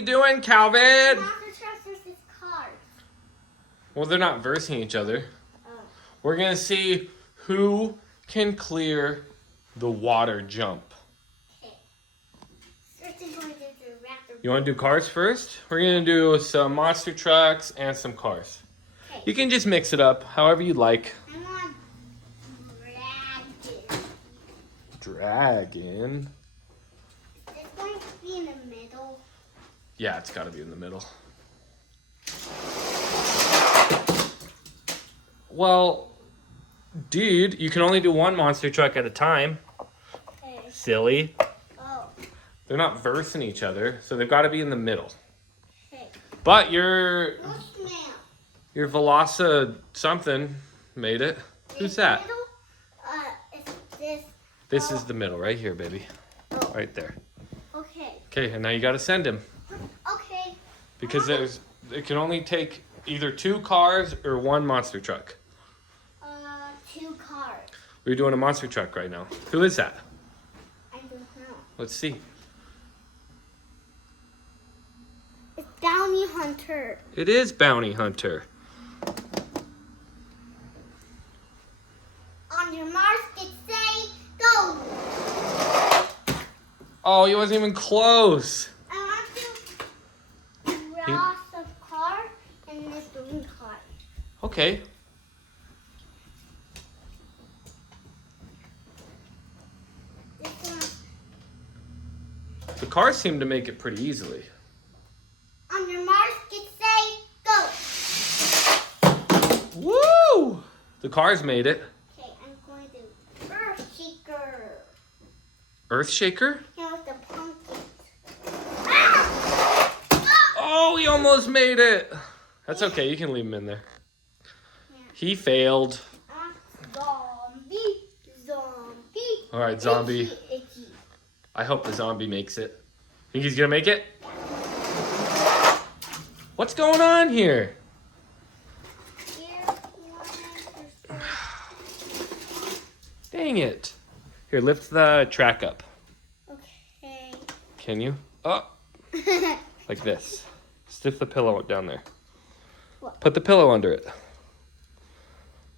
we doing, Calvin? Monster trucks versus cars. Well, they're not versing each other. Oh. We're going to see who can clear the water jump. Okay. First, I'm going to do the raptor. You want to do cars first? We're going to do some monster trucks and some cars. Okay. You can just mix it up however you like. I want dragon. Dragon. It's going to be in the middle. Yeah, it's got to be in the middle. Well, dude, you can only do one monster truck at a time. Okay. Silly. Oh. They're not versing each other, so they've got to be in the middle. Okay. But your Bushman. Velosa something made it. Who's that? Middle, it's this. This is the middle, right here, baby. Oh. Right there. Okay. Okay, and now you got to send him. Okay. Because it can only take either 2 cars or 1 monster truck. 2 cars. We're doing a monster truck right now. Who is that? I don't know. Let's see. It's Bounty Hunter. It is Bounty Hunter. On your mark, get set, go. Oh, he wasn't even close. I want to cross the car and this green car. Okay. This one. The cars seem to make it pretty easily. On your mark, get set, go. Woo! The cars made it. Okay, I'm going to Earth Shaker. Earth Shaker? Here with the pumpkins. Ah! Oh, he almost made it. That's okay. You can leave him in there. Yeah. He failed. Zombie. All right, zombie. Itchy. I hope the zombie makes it. Think he's gonna make it? What's going on here? Here, Dang it. Here, lift the track up. okay. Can you? Oh, like this. Stiff the pillow down there. What? Put the pillow under it.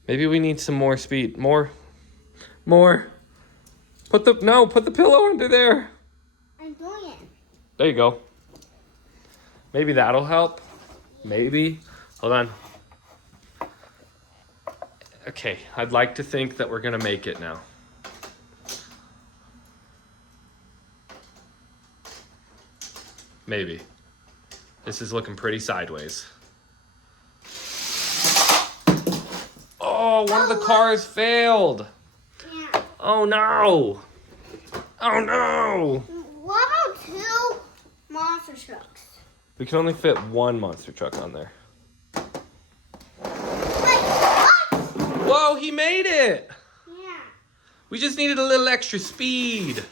Maybe we need some more speed. More. Put the pillow under there. I'm doing it. There you go. Maybe that'll help. Maybe. Hold on. Okay, I'd like to think that we're gonna make it now. Maybe. This is looking pretty sideways. Oh, one of the cars failed. Yeah. Oh no. Oh no. What about 2 monster trucks? We can only fit 1 monster truck on there. Wait, what? Whoa, he made it. Yeah. We just needed a little extra speed.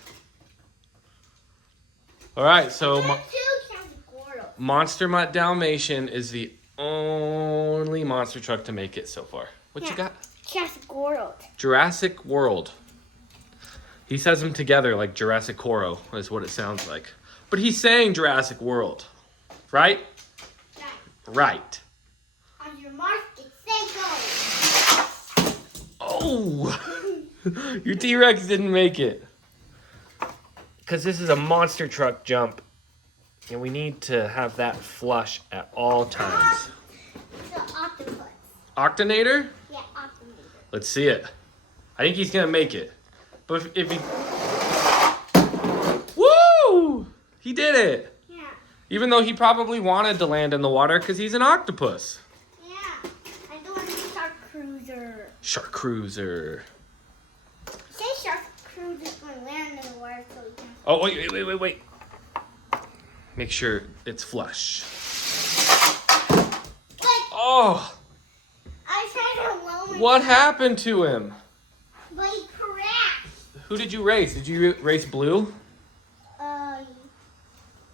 All right, so There's 2 Casagoro. Monster Mutt Dalmatian is the only monster truck to make it so far. What you Yeah. got? Casagoro. Jurassic World. He says them together like Jurassic Coro is what it sounds like. But he's saying Jurassic World, right? Right. On your mark, get set, go. Oh, your T-Rex didn't make it. Because this is a monster truck jump. And we need to have that flush at all times. The octopus. Octonator? Yeah, octopus. Let's see it. I think he's going to make it. But if he... Woo! He did it. Yeah. Even though he probably wanted to land in the water because he's an octopus. Yeah. I'm doing Shark Cruiser. Shark Cruiser. Say Shark Cruiser's going to land in the water so we can... Oh, wait. Make sure it's flush. Wait, Oh, I tried to lower what happened to him? but he crashed. Who did you race? Did you race Blue?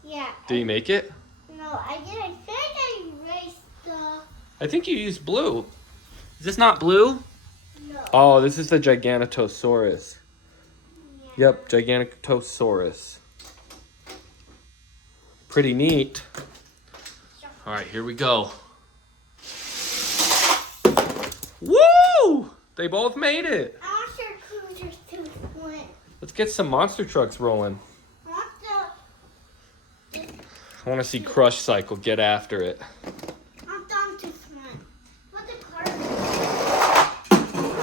Yeah. Did he make it? No, I didn't. I think I erased the... I think you used Blue. Is this not Blue? No. Oh, this is the Giganotosaurus. Yeah. Yep, Giganotosaurus. Pretty neat. All right, here we go. Woo! They both made it. Monster Cruisers to swim. Let's get some monster trucks rolling. Monster. I want to see Crush Cycle get after it. I'm done to swim. What the car?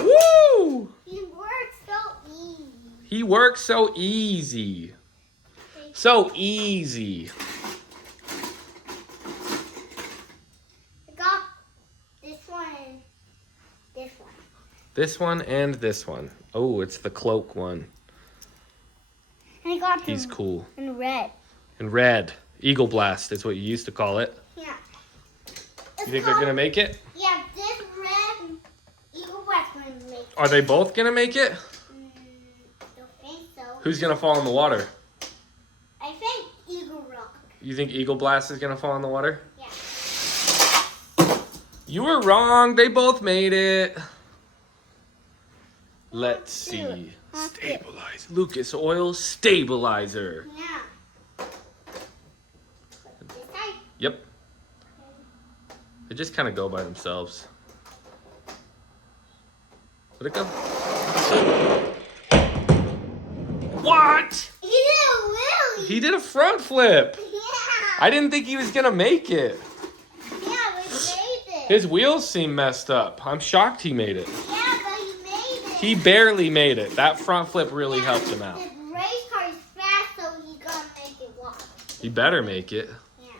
Woo! He works so easy. He works so easy. So easy. I got this one and this one. This one and this one. Oh, it's the cloak one. And I got He's cool. in red. And red. Eagle Blast is what you used to call it. Yeah. You think they're going to make it? Yeah, this red Eagle Blast going to make it. Are they both going to make it? Don't think so. Who's going to fall in the water? I think Eagle Rock. You think Eagle Blast is going to fall in the water? Yeah. You were wrong. They both made it. Let's see. Stabilize. Lucas Oil Stabilizer. Yeah. This side. Yep. They just kind of go by themselves. Let it go. What? You did a wheelie. He did a front flip. Yeah. I didn't think he was going to make it. Yeah, but he made it. His wheels seem messed up. I'm shocked he made it. Yeah, but he made it. He barely made it. That front flip really helped him out. His race car is fast, so he's gonna make it walk. He better make it. Yeah.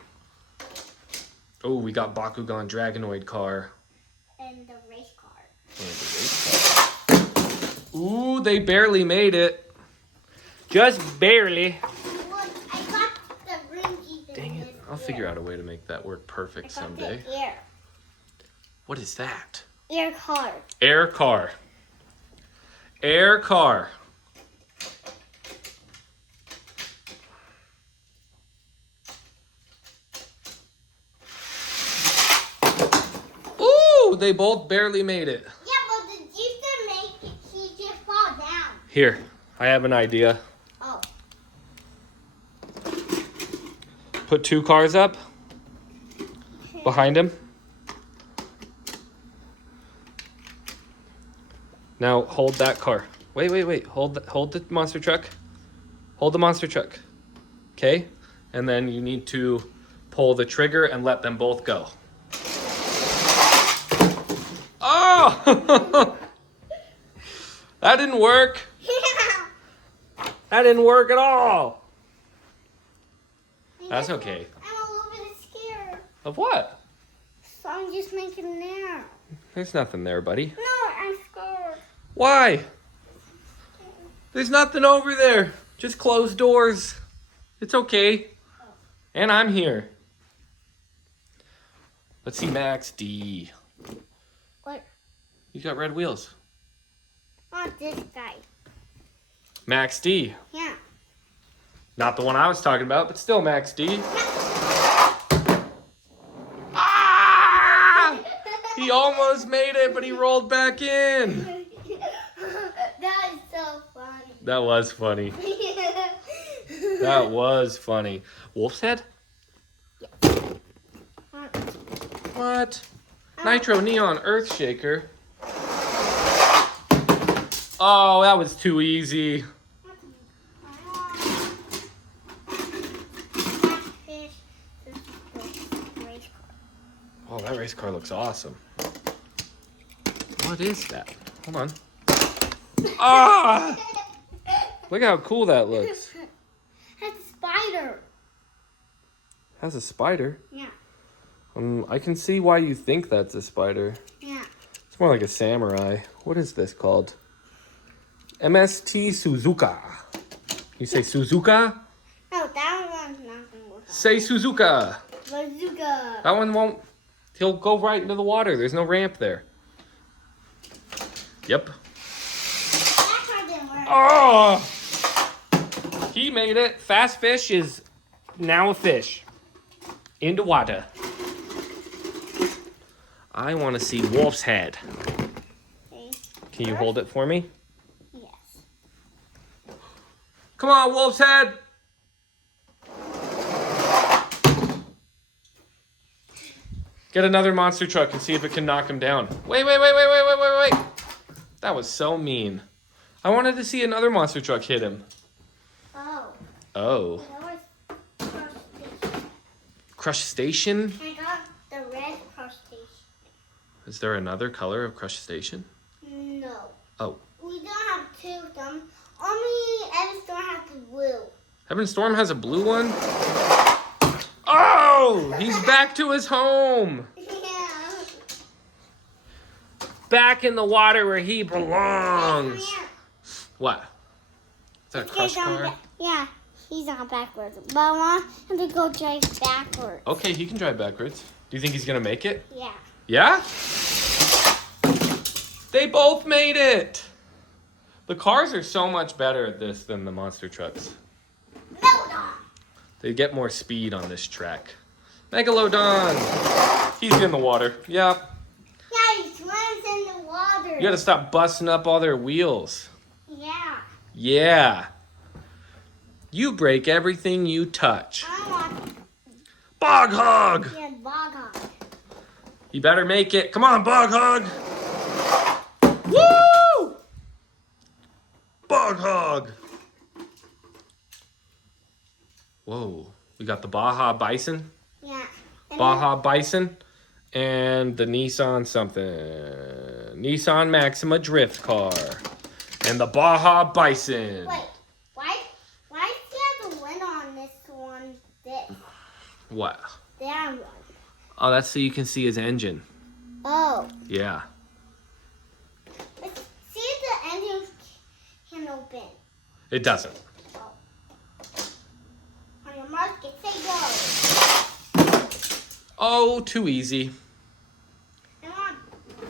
Oh, we got Bakugan Dragonoid car. And the race car. And the race car. Ooh, they barely made it. Just barely. Look, I got the ring even. Dang it. I'll figure out a way to make that work perfect someday. The air. What is that? Air car. Air car. Air car. Ooh, they both barely made it. Yeah, but the Jeep didn't make it. He just fall down. Here, I have an idea. Oh. Put two cars up behind him. Now hold that car. Wait. Hold the monster truck. Hold the monster truck. Okay? And then you need to pull the trigger and let them both go. Oh! That didn't work. Yeah. That didn't work at all. That's okay. I'm a little bit scared. Of what? So I'm just making there. There's nothing there, buddy. No, I'm scared. Why? There's nothing over there. Just closed doors. It's okay. And I'm here. Let's see Max D. What? You got red wheels. Not this guy. Max D. Yeah. Not the one I was talking about, but still Max D. Ah! He almost made it, but he rolled back in. That is so funny. That was funny. That was funny. Wolf's Head? What? Nitro Neon Earthshaker. Oh, that was too easy. Oh, that race car looks awesome. What is that? Hold on. Ah! Look how cool that looks. That's a spider. Has a spider. Yeah. I can see why you think that's a spider. Yeah. It's more like a samurai. What is this called? MST Suzuka. You say Suzuka? No, that one's not gonna work. Say Suzuka. Bazooka. That one won't. He'll go right into the water. There's no ramp there. Yep. That car didn't work. Oh! He made it. Fast Fish is now a fish. Into water. I want to see Wolf's Head. Okay. Can you hold it for me? Yes. Come on, Wolf's Head. Get another monster truck and see if it can knock him down. Wait. That was so mean. I wanted to see another monster truck hit him. Oh. That was Crush Station? I got the red Crush Station. Is there another color of Crush Station? No. Oh. We don't have two of them. Only Evan Storm has the blue. Heaven Storm has a blue one? Oh! He's back to his home! Yeah. Back in the water where he belongs. Yeah. What? Is that a crush car? Yeah, he's on backwards. But I want him to go drive backwards. Okay, he can drive backwards. Do you think he's gonna make it? Yeah. Yeah? They both made it! The cars are so much better at this than the monster trucks. Megalodon. They get more speed on this track. Megalodon! He's in the water. Yep. Yeah, he swims in the water. You gotta stop busting up all their wheels. Yeah. Yeah. You break everything you touch. I want Bog Hog! yeah, bog hog. You better make it. Come on, Bog Hog! Woo! Bog Hog! Whoa. We got the Baja Bison. Yeah. And Baja Bison. And the Nissan something. Nissan Maxima drift car. And the Baja Bison. Wait, why do you have the lid on this one? This. What? That one. Oh, that's so you can see his engine. Oh. Yeah. Let's see if the engine can open. It doesn't. Oh. On your mark, get say go. Oh, too easy. I want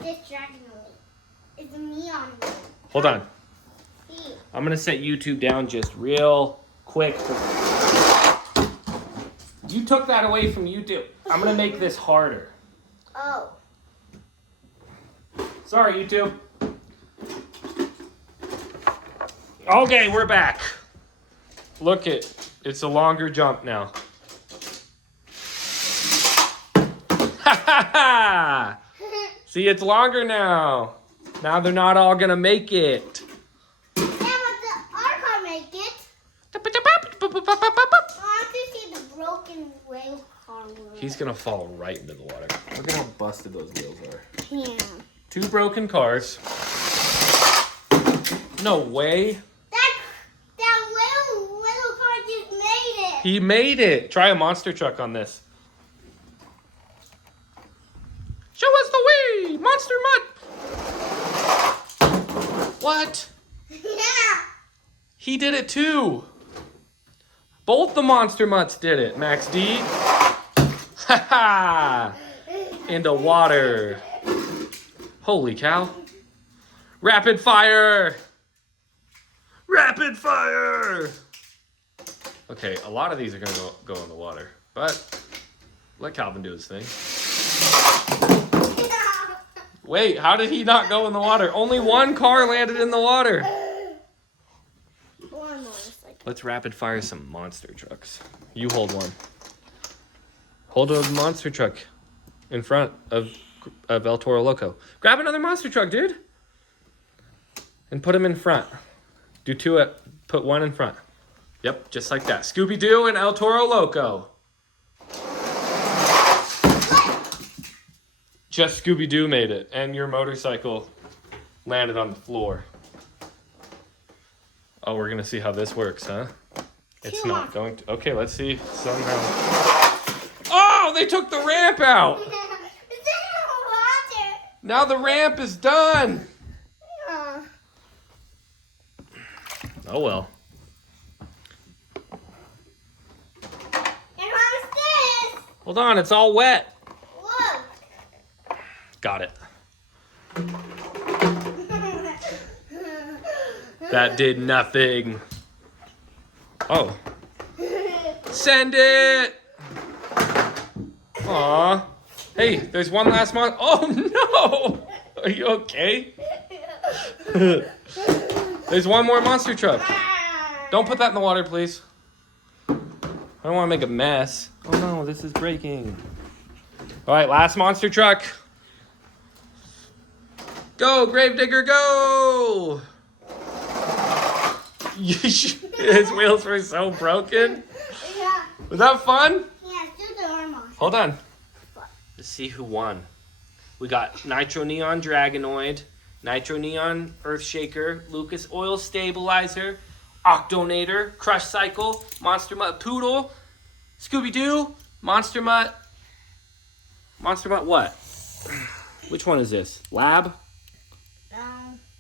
this dragon wheel. It's a neon wheel. Hold on. See. I'm gonna set YouTube down just real quick. You took that away from YouTube. I'm gonna make this harder. Oh. Sorry, YouTube. Okay, we're back. Look it's a longer jump now. Ha ha ha! See, it's longer now. Now they're not all gonna make it. Yeah, but the our car make it. I want to see the broken rail car wheel. He's gonna fall right into the water. Look at how busted those wheels are. Yeah. 2 broken cars. No way. That little car just made it. He made it. Try a monster truck on this. Show us the way, Monster Mutt. What? Yeah. He did it too. Both the Monster Mutts did it. Max D. Ha ha. Into water. Holy cow. Rapid fire. Rapid fire. Okay, a lot of these are going to go in the water. But let Calvin do his thing. Wait, how did he not go in the water? Only one car landed in the water. One motorcycle. Let's rapid fire some monster trucks. You hold one. Hold a monster truck in front of El Toro Loco. Grab another monster truck, dude. And put him in front. Do 2 put 1 in front. Yep, just like that. Scooby-Doo and El Toro Loco. Just Scooby-Doo made it, and your motorcycle landed on the floor. Oh, we're gonna see how this works, huh? It's Come not on. going to. Okay, let's see. Somehow. Oh, they took the ramp out. It's in the water. Now the ramp is done. Oh well. And what's this? Hold on, it's all wet. Look. Got it. That did nothing. Oh. Send it! Aw. Hey, there's one last month. Oh no! Are you okay? There's one more monster truck. Don't put that in the water, please. I don't want to make a mess. Oh no, this is breaking. All right, last monster truck. Go, Gravedigger, go! His wheels were so broken. Yeah. Was that fun? Yeah, do the arm on. Hold on. Let's see who won. We got Nitro Neon Dragonoid, Nitro Neon Earthshaker, Lucas Oil Stabilizer, Octonator, Crush Cycle, Monster Mutt Poodle, Scooby-Doo, Monster Mutt what? Which one is this? Lab?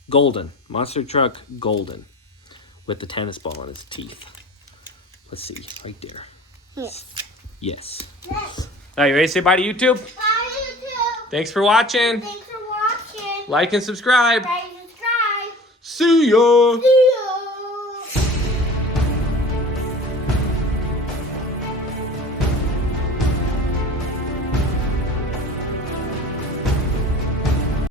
Golden. Monster Truck Golden. With the tennis ball in its teeth. Let's see. Right there. Yes. Yes. Yes. All right, you ready to say bye to YouTube? Bye, YouTube. Thanks for watching. Thanks for watching. Like and subscribe. Like and subscribe. See ya.